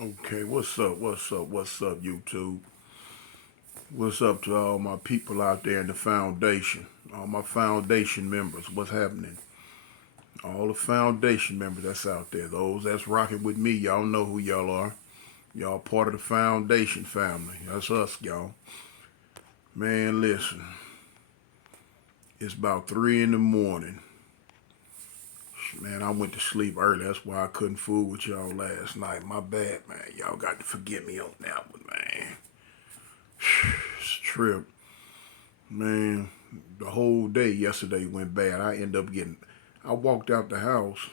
Okay, what's up, YouTube? What's up to all my people out there in the foundation? All my foundation members, what's happening? All the foundation members that's out there, those that's rocking with me, y'all know who y'all are. Y'all part of the foundation family. That's us, y'all. Man, listen, it's about 3 in the morning. Man, I went to sleep early. That's why I couldn't fool with y'all last night. My bad, man. Y'all got to forgive me on that one, man. It's a trip. Man, the whole day yesterday went bad. I walked out the house.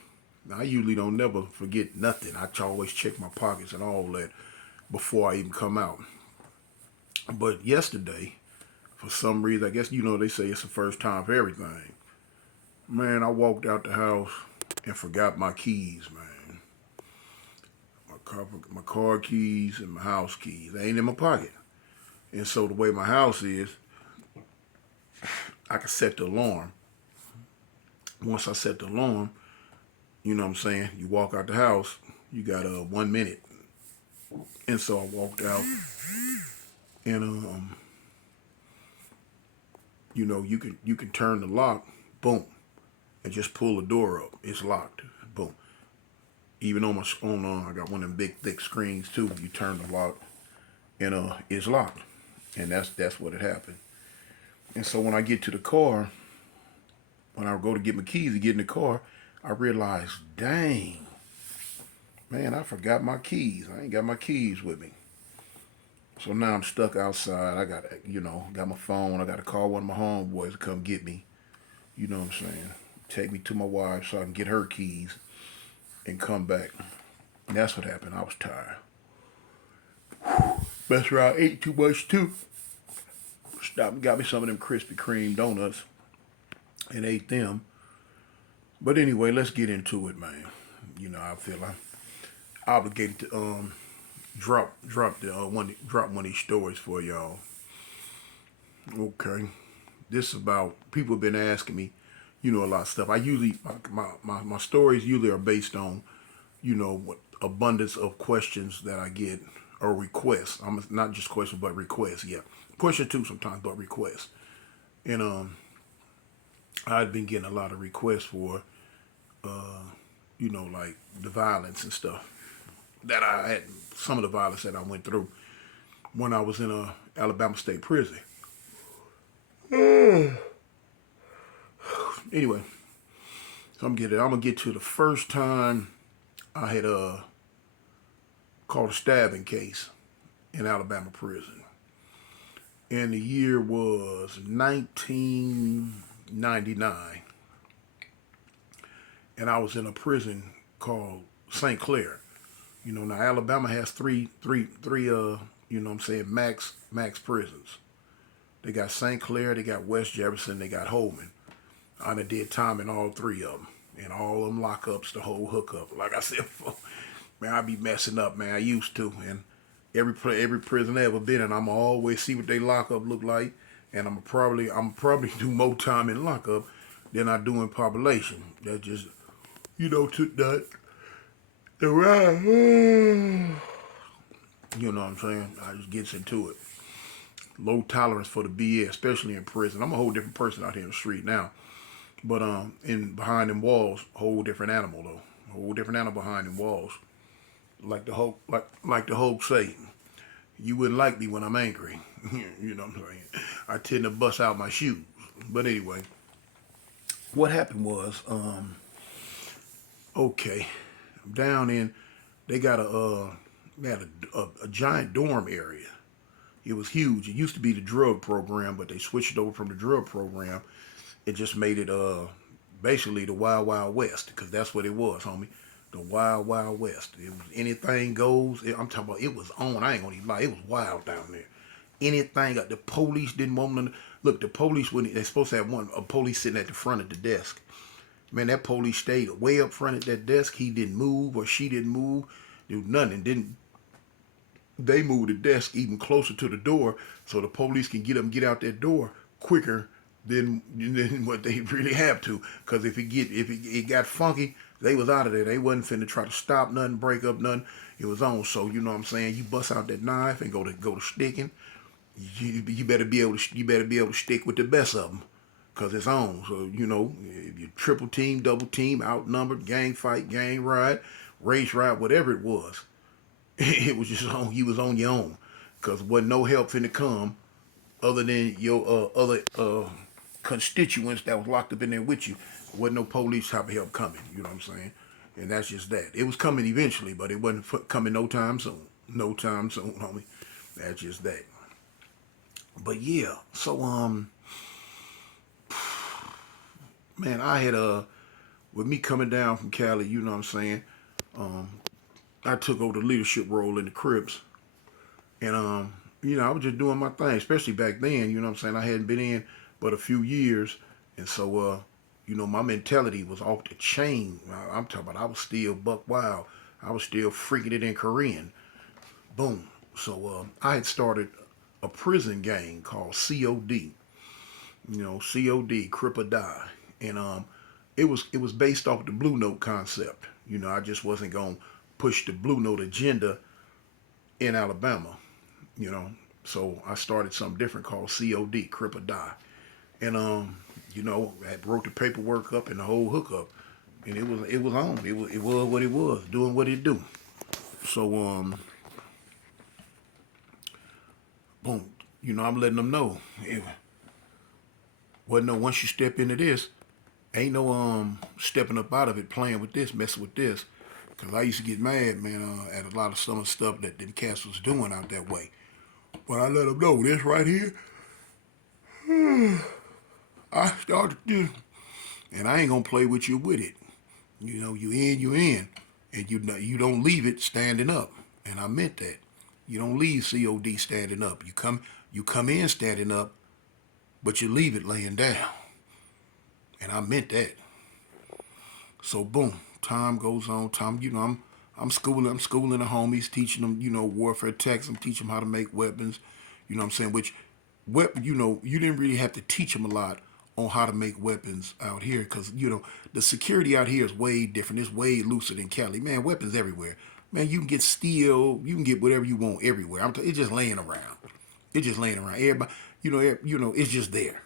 Now, I usually don't never forget nothing. I always check my pockets and all that before I even come out. But yesterday, for some reason, I guess they say it's the first time for everything. Man, I walked out the house and forgot my keys, man. My car keys and my house keys. They ain't in my pocket. And so the way my house is, I can set the alarm. Once I set the alarm, you know what I'm saying? You walk out the house, you got 1 minute. And so I walked out and you can turn the lock, boom, and just pull the door up. It's locked. Boom. Even on my I got one of them big thick screens too. You turn the lock and it's locked. And that's what had happened. And so when I get to the car, when I go to get my keys to get in the car, I realized, dang, man, I forgot my keys. I ain't got my keys with me. So now I'm stuck outside. I got, got my phone. I got to call one of my homeboys to come get me. You know what I'm saying? Take me to my wife so I can get her keys and come back. And that's what happened. I was tired. That's right. I ate too much too. Stopped and got me some of them Krispy Kreme donuts and ate them. But anyway, let's get into it, man. I feel I'm obligated to drop one of these stories for y'all. Okay, this is about people have been asking me, a lot of stuff. I usually my stories usually are based on, what abundance of questions that I get or requests. I'm not just questions but requests. Yeah, question too sometimes, but requests. And I've been getting a lot of requests for, like the violence and stuff that I had, some of the violence that I went through when I was in a Alabama State Prison. Anyway, so I'm gonna get to the first time I had caught a stabbing case in Alabama prison, and the year was 1999, and I was in a prison called St. Clair. Now Alabama has three what I'm saying, max prisons. They got St. Clair, they got West Jefferson, they got Holman. I done did time in all three of them. And all them lockups, the whole hookup. Like I said before, man, I be messing up, man. I used to. And every prison I ever been in, I'm always see what they lockup look like. And I'm probably do more time in lockup than I do in population. That just, took that around. You know what I'm saying? I just gets into it. Low tolerance for the BS, especially in prison. I'm a whole different person out here in the street now. But in behind them walls, whole different animal though. A whole different animal behind them walls. Like the Hulk, like the Hulk say, you wouldn't like me when I'm angry. You know what I'm saying? I tend to bust out my shoes. But anyway, what happened was, okay, down in, they got a giant dorm area. It was huge. It used to be the drug program, but they switched it over from the drug program. It just made it basically the Wild Wild West, because that's what it was, homie. The Wild Wild West. It was anything goes. I'm talking about it was on. I ain't gonna even lie. It was wild down there. Anything. The police didn't want them to look. The police wouldn't. They're supposed to have a police sitting at the front of the desk. Man, that police stayed way up front at that desk. He didn't move or she didn't move. Do nothing. Didn't they move the desk even closer to the door so the police can get out that door quicker than what they really have to. Because if it got funky, They was out of there. They wasn't finna try to stop nothing, break up nothing. It was on. So you know what I'm saying. You bust out that knife and go to sticking. You better be able to stick with the best of them, cause it's on. So you know if you triple team, double team, outnumbered, gang fight, gang ride, race ride, whatever it was, it was just on. You was on your own, cause wasn't no help finna come other than your other constituents that was locked up in there with you. Wasn't no police type of help coming. You know what I'm saying? And that's just that. It was coming eventually, but it wasn't coming no time soon. No time soon, homie. That's just that. But yeah, so man, I had with me coming down from Cali, you know what I'm saying. Um, I took over the leadership role in the Crips, and you know, I was just doing my thing, especially back then. You know what I'm saying. I hadn't been in but a few years, and so you know, my mentality was off the chain. I'm talking about I was still buck wild. I was still freaking it in Korean. Boom. So I had started a prison gang called COD. You know, COD, Crip or Die, and it was based off the Blue Note concept. You know, I just wasn't gonna push the Blue Note agenda in Alabama. You know, so I started something different called COD, Crip or Die, and you know, I wrote the paperwork up and the whole hookup, and it was on. It was what it was, doing what it do. So boom, you know, I'm letting them know. It wasn't no once you step into this, ain't no stepping up out of it, playing with this, messing with this. Cause I used to get mad, man, at a lot of some of the stuff that them cats was doing out that way. But I let them know this right here, I started this, and I ain't gonna play with you with it. You know, you in, and you don't leave it standing up, and I meant that. You don't leave COD standing up. You come in standing up, but you leave it laying down, and I meant that. So boom, time goes on. Time, you know, I'm schooling the homies, teaching them, you know, warfare tactics. I'm teaching them how to make weapons. You know what I'm saying? Which, you know, you didn't really have to teach them a lot on how to make weapons out here, because you know the security out here is way different. It's way looser than Cali. Man, weapons everywhere. Man, you can get steel, you can get whatever you want everywhere. It's just laying around. It's just laying around. Everybody, it's just there.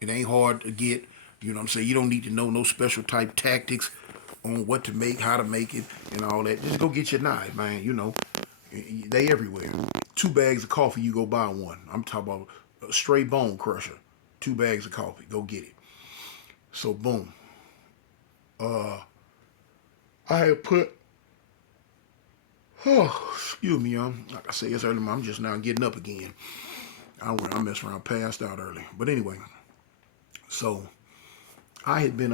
It ain't hard to get. You know what I'm saying? You don't need to know no special type tactics on what to make, how to make it, and all that. Just go get your knife, man. You know, they everywhere. 2 bags of coffee, you go buy one. I'm talking about a straight bone crusher. 2 bags of coffee, go get it. So boom. I had put. Oh, excuse me, like I said, it's early. I'm just now getting up again. I messed around, passed out early. But anyway, so I had been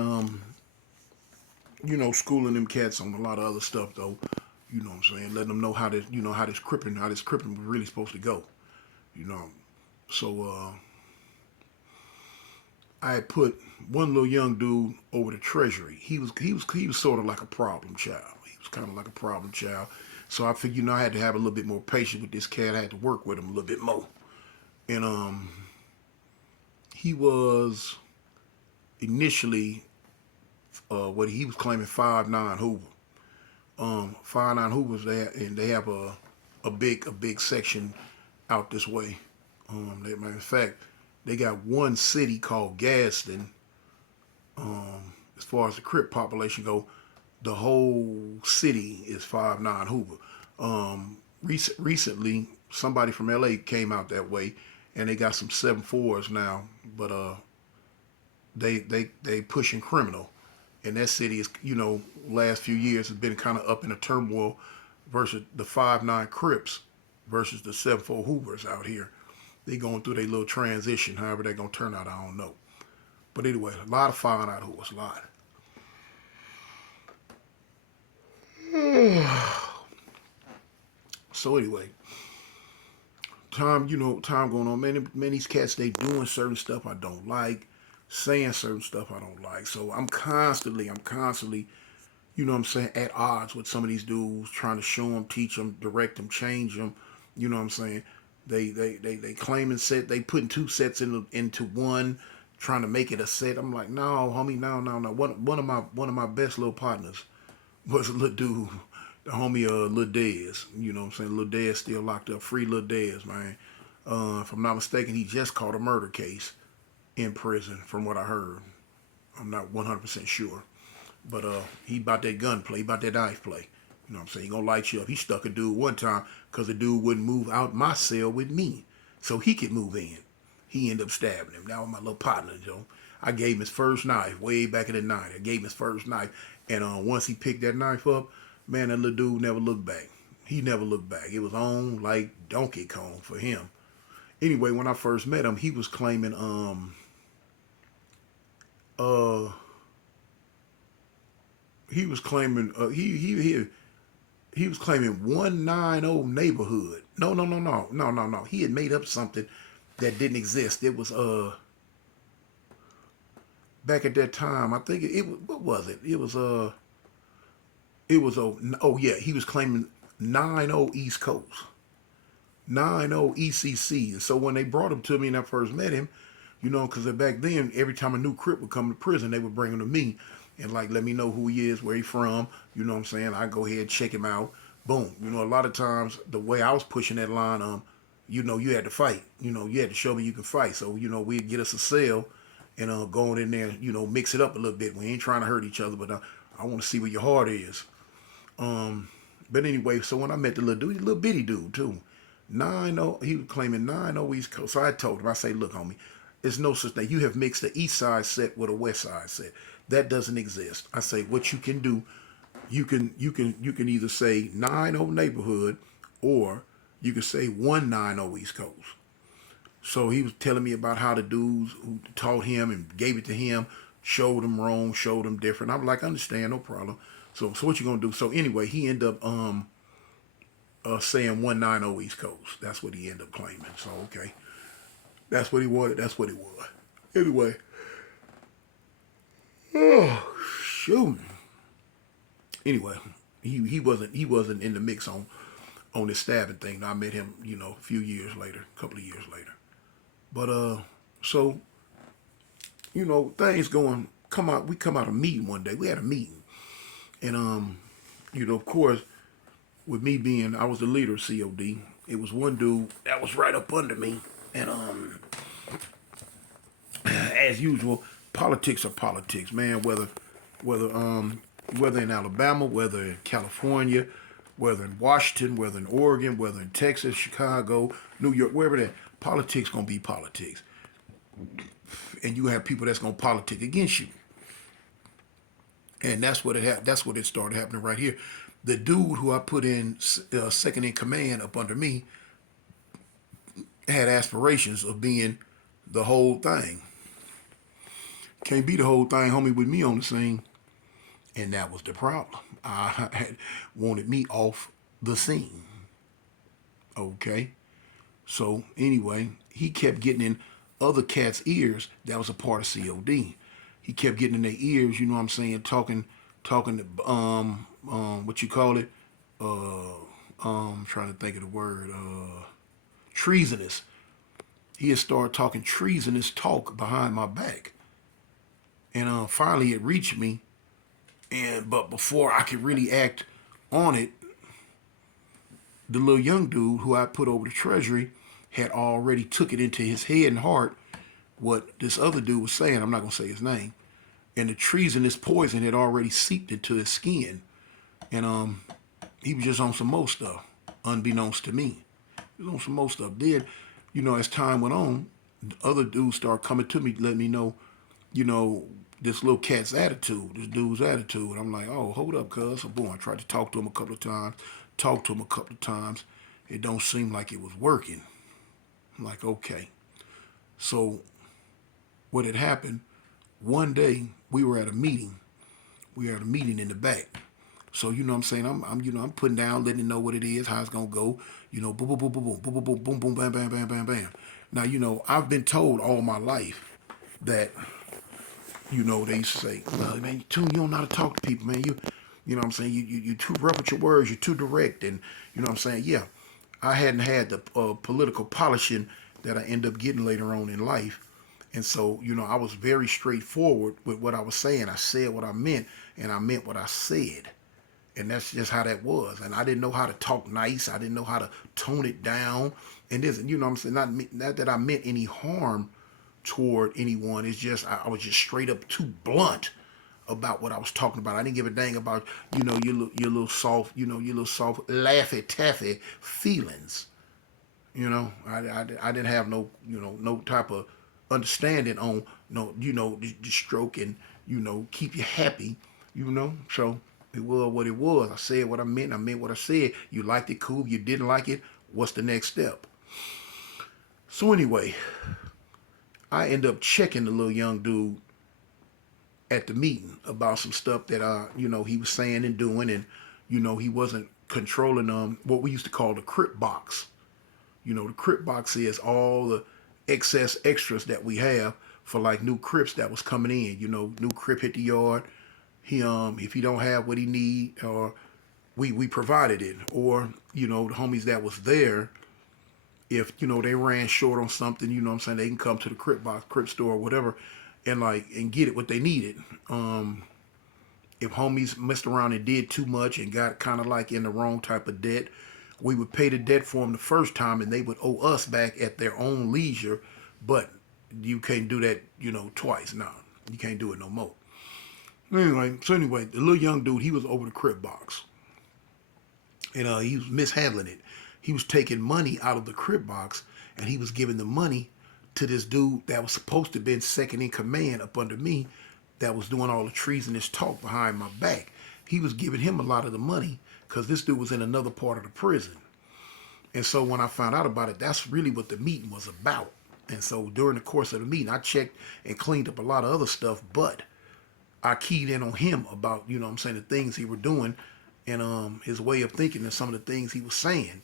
you know, schooling them cats on a lot of other stuff though. You know what I'm saying? Letting them know how this cripping was really supposed to go. You know. So I had put one little young dude over the treasury. He was sort of like a problem child. He was kind of like a problem child. So I figured, you know, I had to have a little bit more patience with this cat. I had to work with him a little bit more. And he was initially what he was claiming 5'9" Hoover. 5'9" Hoover's there, and they have a big section out this way. Matter of fact, they got one city called Gadsden. As far as the Crip population go, the whole city is 5'9" Hoover. Recently, somebody from LA came out that way, and they got some 7'4s now, but they pushing criminal, and that city is, you know, last few years has been kind of up in a turmoil versus the 5'9" Crips versus the 7'4" Hoovers out here. They going through their little transition. However they gonna turn out, I don't know. But anyway, a lot of 5'9" Hoovers, a lot. So anyway, time going on. Many these cats, they doing certain stuff I don't like, saying certain stuff I don't like. So I'm constantly, you know what I'm saying, at odds with some of these dudes, trying to show them, teach them, direct them, change them. You know what I'm saying? They claim and set, they putting two sets into one, trying to make it a set. I'm like, no, homie, no, no, no. One of my best little partners. was a little dude, the homie Lil Dez. You know what I'm saying? Lil Dez still locked up. Free Lil Dez, man. If I'm not mistaken, he just caught a murder case in prison, from what I heard. I'm not 100% sure. But he about that gunplay, he about that knife play. You know what I'm saying? He gonna light you up. He stuck a dude one time because the dude wouldn't move out my cell with me. So he could move in. He ended up stabbing him. That was my little partner, Joe. I gave him his first knife way back in the night. I gave him his first knife. And once he picked that knife up, man, that little dude never looked back. He never looked back. It was on like Donkey Kong for him. Anyway, when I first met him, he was claiming uh he was claiming he was claiming 190 neighborhood. No. He had made up something that didn't exist. It was back at that time. I think it was, what was it? It was oh yeah, he was claiming 90 East Coast. 90 ECC. And so when they brought him to me and I first met him, you know, because back then, every time a new Crip would come to prison, they would bring him to me and like let me know who he is, where he from. You know what I'm saying? I go ahead, check him out. Boom. You know, a lot of times the way I was pushing that line, you know, you had to fight. You know, you had to show me you can fight. So you know, we'd get us a cell and going in there, you know, mix it up a little bit. We ain't trying to hurt each other, but I want to see where your heart is. But anyway, so when I met the little dude, little bitty dude too. 9-0, he was claiming 9-0 East Coast. So I told him, I say, look, homie, there's no such thing. You have mixed the East Side set with a West Side set. That doesn't exist. I say, what you can do, you can either say 9-0 neighborhood, or you can say 190 East Coast. So he was telling me about how the dudes who taught him and gave it to him showed him wrong, showed him different. I'm like, understand, no problem. So what you gonna do? So anyway, he ended up saying 190 East Coast. That's what he ended up claiming. So okay, that's what he wanted. That's what it was. Anyway, oh shoot. Anyway, he wasn't in the mix on this stabbing thing. I met him, you know, a few years later, a couple of years later. But so you know, things going come out. We come out of a meeting one day. We had a meeting, and you know, of course, with me being, I was the leader of COD. It was one dude that was right up under me, and as usual, politics are politics, man. Whether in Alabama, whether in California, whether in Washington, whether in Oregon, whether in Texas, Chicago, New York, wherever that, politics gonna be politics, and you have people that's gonna politic against you, and that's what it started happening right here. The dude who I put in second in command up under me had aspirations of being the whole thing. Can't be the whole thing, homie, with me on the scene. And that was the problem. I had wanted me off the scene. Okay. So anyway, he kept getting in other cats' ears that was a part of COD. He kept getting in their ears, you know what I'm saying, talking what you call it? I'm trying to think of the word, treasonous. He had started talking treasonous talk behind my back. And finally it reached me, but before I could really act on it, the little young dude who I put over the treasury had already took it into his head and heart what this other dude was saying. I'm not gonna say his name. And the treasonous poison had already seeped into his skin. And he was just on some more stuff, unbeknownst to me. He was on some more stuff. Then, you know, as time went on, other dudes started coming to me, letting me know, you know, this little cat's attitude, this dude's attitude. And I'm like, oh, hold up, cuz. So boy, I tried to talk to him a couple of times, talked to him a couple of times. It don't seem like it was working. I'm like, okay. So what had happened, one day we were at a meeting. We were at a meeting in the back. So you know what I'm saying, I'm putting down, letting it know what it is, how it's gonna go, you know, boom, boom, boom, boom, boom, boom, boom, boom, boom, boom, bam, bam, bam, bam, bam. Now, you know, I've been told all my life that, you know, they used to say, well, man, you don't know how to talk to people, man. You know what I'm saying? You too rough with your words. You're too direct, and you know what I'm saying? Yeah, I hadn't had the political polishing that I end up getting later on in life, and so you know, I was very straightforward with what I was saying. I said what I meant, and I meant what I said. And that's just how that was. And I didn't know how to talk nice. I didn't know how to tone it down. And this, you know what I'm saying? Not that I meant any harm toward anyone. It's just I was just straight up too blunt about what I was talking about. I didn't give a dang about, your little soft, your little soft laffy taffy feelings. I didn't have no, no type of understanding on, the stroke and, keep you happy, So it was what it was. I said what I meant. I meant what I said. You liked it, cool. You didn't like it. What's the next step? So anyway, I end up checking the little young dude at the meeting about some stuff that he was saying and doing, and he wasn't controlling what we used to call the crip box. The crip box is all the excess extras that we have for like new crips that was coming in. New crip hit the yard. He if he don't have what he need, or we provided it, or the homies that was there, if they ran short on something, what I'm saying, they can come to the crip box, crip store, or whatever, and get it what they needed. If homies messed around and did too much and got kind of like in the wrong type of debt, we would pay the debt for them the first time, and they would owe us back at their own leisure. But you can't do that, twice. No, you can't do it no more. Anyway, the little young dude, he was over the crib box, and he was mishandling it. He was taking money out of the crib box, and he was giving the money to this dude that was supposed to have been second in command up under me, that was doing all the treasonous talk behind my back. He was giving him a lot of the money because this dude was in another part of the prison. And so when I found out about it, that's really what the meeting was about. And so during the course of the meeting, I checked and cleaned up a lot of other stuff, but I keyed in on him about, the things he were doing, and his way of thinking, and some of the things he was saying.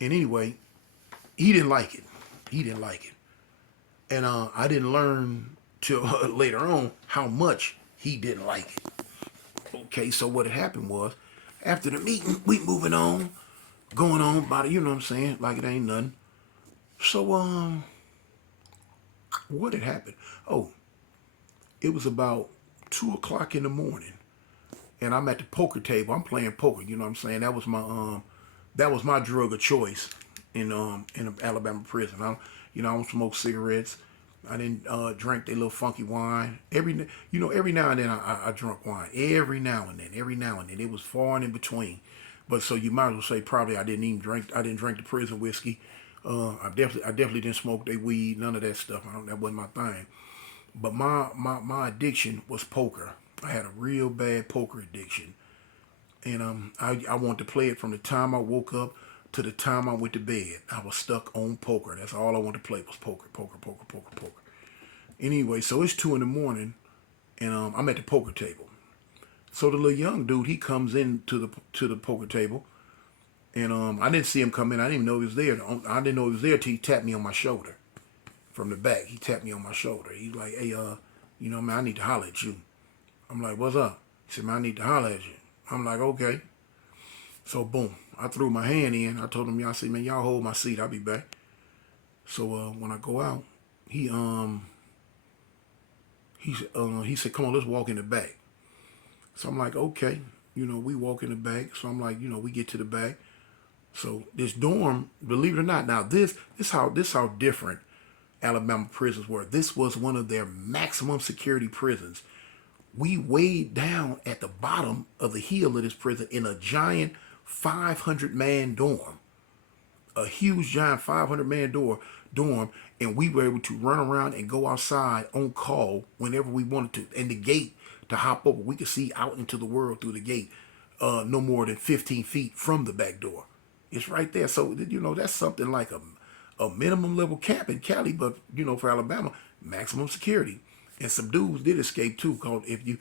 And anyway, he didn't like it. He didn't like it. And I didn't learn till later on how much he didn't like it. Okay, so what had happened was, after the meeting, we moving on, going on about it, like it ain't nothing. So, what had happened? Oh, it was about 2 o'clock in the morning, and I'm at the poker table. I'm playing poker. That was my drug of choice in an Alabama prison. I don't smoke cigarettes. I didn't drink their little funky wine. Every now and then I drunk wine. Every now and then. It was far and in between. But so you might as well say probably I didn't drink the prison whiskey. I definitely didn't smoke their weed. None of that stuff. That wasn't my thing. But my addiction was poker. I had a real bad poker addiction, and I wanted to play it from the time I woke up to the time I went to bed. I was stuck on poker. That's all I wanted to play was poker. Anyway, so it's 2 in the morning, and I'm at the poker table. So the little young dude, he comes in to the poker table, and I didn't see him come in. I didn't even know he was there. I didn't know he was there till he tapped me on my shoulder from the back. He tapped me on my shoulder. He's like, "Hey, man, I need to holler at you." I'm like, "What's up?" He said, "Man, I need to holler at you." I'm like, "Okay." So boom, I threw my hand in. I told him, I said, "Man, y'all hold my seat. I'll be back." So when I go out, he said, "Come on, let's walk in the back." So I'm like, "Okay." We walk in the back. So I'm like, we get to the back. So this dorm, believe it or not, now this how different Alabama prisons were. This was one of their maximum security prisons. We weighed down at the bottom of the hill of this prison in a giant 500-man dorm. A huge, giant 500-man dorm, and we were able to run around and go outside on call whenever we wanted to. And the gate to hop over, we could see out into the world through the gate, no more than 15 feet from the back door. It's right there. So, that's something like a minimum level camp in Cali, but, for Alabama, maximum security. And some dudes did escape too. Called if you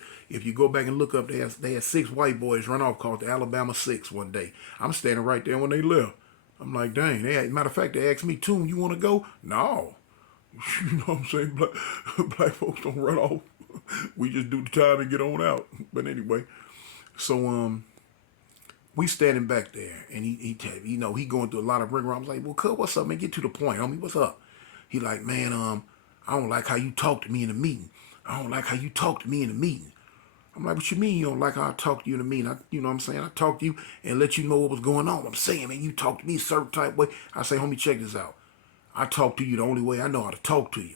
go back and look up, they had 6 white boys run off called the Alabama Six one day. I'm standing right there when they left. I'm like, dang. Matter of fact, they asked me, "Toon, you want to go?" No. You know what I'm saying? Black folks don't run off. We just do the time and get on out. But anyway, so we standing back there, and he going through a lot of rigmarole. I was like, "Well, cuz, what's up, man? Get to the point, homie. What's up?" He like, "Man, I don't like how you talk to me in the meeting. I don't like how you talk to me in the meeting." I'm like, what you mean you don't like how I talk to you? You know what I'm saying? I talk to you and let you know what was going on. I'm saying, man, you talk to me a certain type way. I say, homie, check this out. I talk to you the only way I know how to talk to you.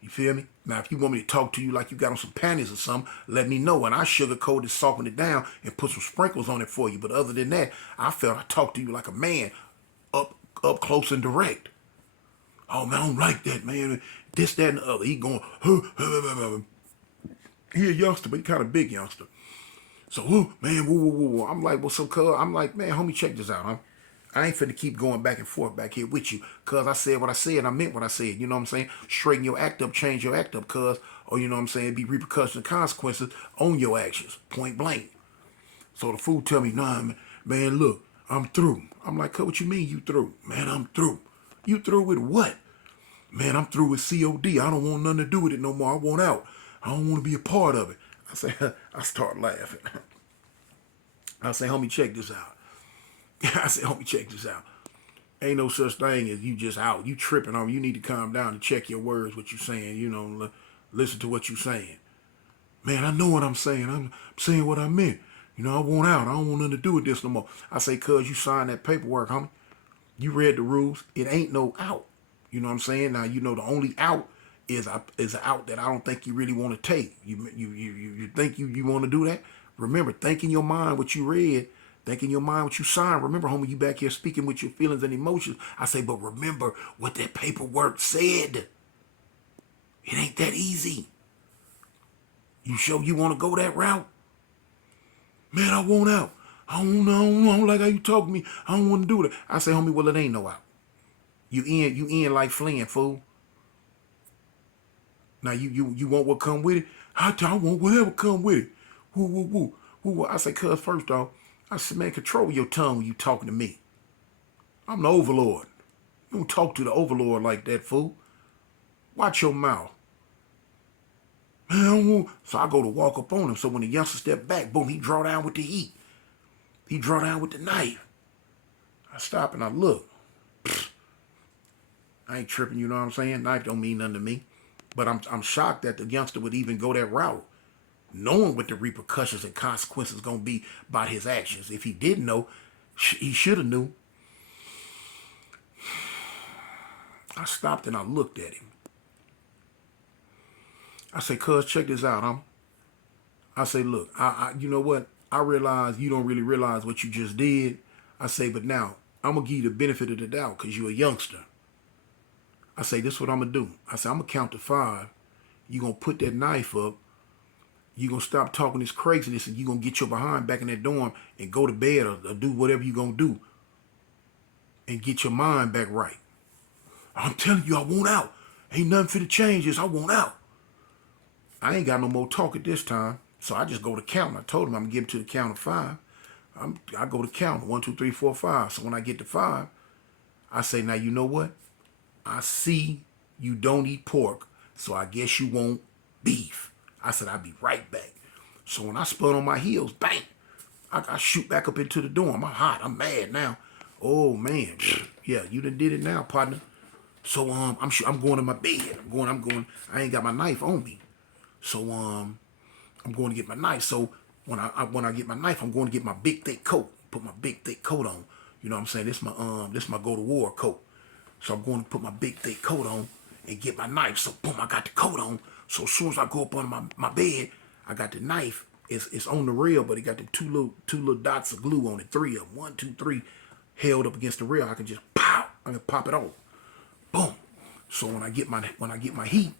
You feel me? Now, if you want me to talk to you like you got on some panties or something, let me know. And I sugarcoat it, soften it down, and put some sprinkles on it for you. But other than that, I felt I talked to you like a man, up close and direct. Oh, man, I don't like that, man. This, that, and the other. He going, he a youngster, but he kind of big youngster. So, man, woo, woo, woo, woo. I'm like, what's up, cuz? I'm like, man, homie, check this out, huh? I ain't finna keep going back and forth back here with you, cuz I said what I said, I meant what I said, you know what I'm saying? Straighten your act up, change your act up, cuz, or you know what I'm saying, be repercussions and consequences on your actions, point blank. So the fool tell me, nah, man, look, I'm through. I'm like, cuz, what you mean you through? Man, I'm through. You through with what? Man, I'm through with COD. I don't want nothing to do with it no more. I want out. I don't want to be a part of it. I say, I start laughing. I say, homie, check this out. I said, homie, check this out. Ain't no such thing as you just out. You tripping on. You need to calm down and check your words, what you saying. You know, listen to what you saying. Man, I know what I'm saying. I'm saying what I meant. You know, I want out. I don't want nothing to do with this no more. I say, cuz you signed that paperwork, homie. You read the rules. It ain't no out. You know what I'm saying? Now, you know, the only out is an out that I don't think you really want to take. You think you want to do that? Remember, think in your mind what you read. Think in your mind what you signed. Remember, homie, you back here speaking with your feelings and emotions. I say, but remember what that paperwork said. It ain't that easy. You sure you want to go that route? Man, I want out. I don't like how you talk to me. I don't want to do that. I say, homie, well, it ain't no out. You in like fleeing, fool. Now you want what come with it? I want whatever come with it. Woo, woo, woo. Woo. I say, cuz, first off, I said, man, control your tongue when you talking to me. I'm the overlord. You don't talk to the overlord like that, fool. Watch your mouth. Man, I don't want... So I go to walk up on him. So when the youngster step back, boom, he draw down with the heat. He draw down with the knife. I stop and I look. I ain't tripping, you know what I'm saying? Knife don't mean nothing to me. But I'm shocked that the youngster would even go that route, knowing what the repercussions and consequences going to be by his actions. If he didn't know, he should have knew. I stopped and I looked at him. I say, cuz, check this out, huh? I say, look, you know what? I realize you don't really realize what you just did. I say, but now, I'm going to give you the benefit of the doubt because you're a youngster. I say, this is what I'm going to do. I say, I'm going to count to 5. You're going to put that knife up. You're going to stop talking this craziness and you're going to get your behind back in that dorm and go to bed or do whatever you're going to do and get your mind back right. I'm telling you, I want out. Ain't nothing for the changes. I want out. I ain't got no more talk at this time. So I just go to count. I told him I'm going to get him to the count of 5. I go to count 1, 2, 3, 4, 5. So when I get to 5, I say, now you know what? I see you don't eat pork, so I guess you want beef. I said, I'll be right back. So when I spun on my heels, bang, I shoot back up into the dorm. I'm hot. I'm mad now. Oh, man. Yeah, you done did it now, partner. So I'm going to my bed. I'm going. I ain't got my knife on me. So I'm going to get my knife. So when I get my knife, I'm going to get my big thick coat. Put my big thick coat on. You know what I'm saying? This my go to war coat. So I'm going to put my big thick coat on and get my knife. So boom, I got the coat on. So as soon as I go up on my bed, I got the knife. It's on the rail, but it got the two little dots of glue on it. 3 of them. 1, 2, 3 held up against the rail. I can just pow. I can pop it off. Boom. So when I get my heat,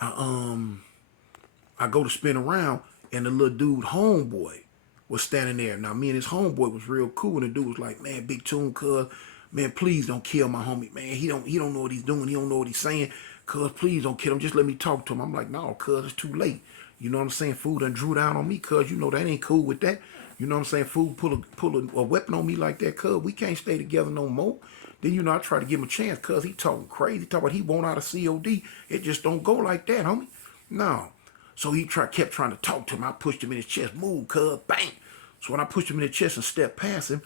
I go to spin around and the little dude homeboy was standing there. Now me and his homeboy was real cool and the dude was like, man, big tune, cuz. Man, please don't kill my homie. Man, he don't know what he's doing. He don't know what he's saying. Cuz, please don't kill him. Just let me talk to him. I'm like, no, cuz, it's too late. You know what I'm saying? Fool done drew down on me, cuz. You know that ain't cool with that. You know what I'm saying? Fool pull a weapon on me like that, cuz. We can't stay together no more. Then, you know, I try to give him a chance, cuz he talking crazy. Talking about he won't out of COD. It just don't go like that, homie. No. So he kept trying to talk to him. I pushed him in his chest. Move, cuz. Bang. So when I pushed him in his chest and stepped past him,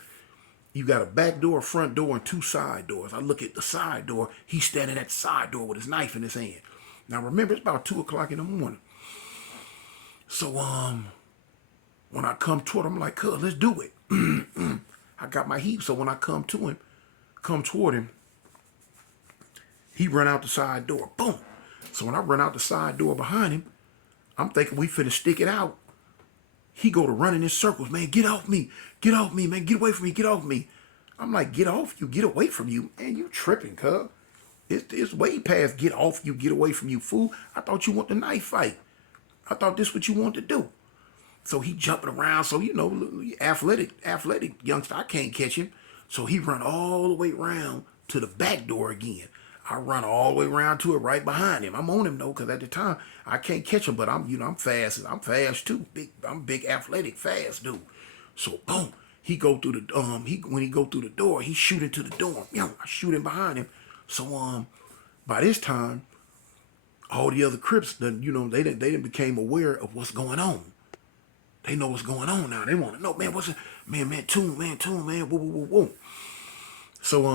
you got a back door, a front door, and 2 side doors. I look at the side door. He's standing at the side door with his knife in his hand. Now, remember, it's about 2 o'clock in the morning. So when I come toward him, I'm like, cuz, let's do it. I got my heat. So when I come toward him, he run out the side door. Boom. So when I run out the side door behind him, I'm thinking we finna stick it out. He go to running in circles. Man, get off me. Get off me, man. Get away from me. Get off me. I'm like, get off you. Get away from you. Man, you tripping, cuz. It's way past get off you. Get away from you, fool. I thought you want the knife fight. I thought this what you wanted to do. So he jumping around. So, you know, athletic youngster. I can't catch him. So he run all the way around to the back door again. I run all the way around to it right behind him. I'm on him though, because at the time I can't catch him, but I'm fast. I'm fast too. I'm big, athletic, fast dude. So boom, he go through the when he go through the door, he shoot into the door. I shoot him behind him. So by this time, all the other Crips, they didn't became aware of what's going on. They know what's going on now. They want to know, man, what's it, man, tune, man, whoa. So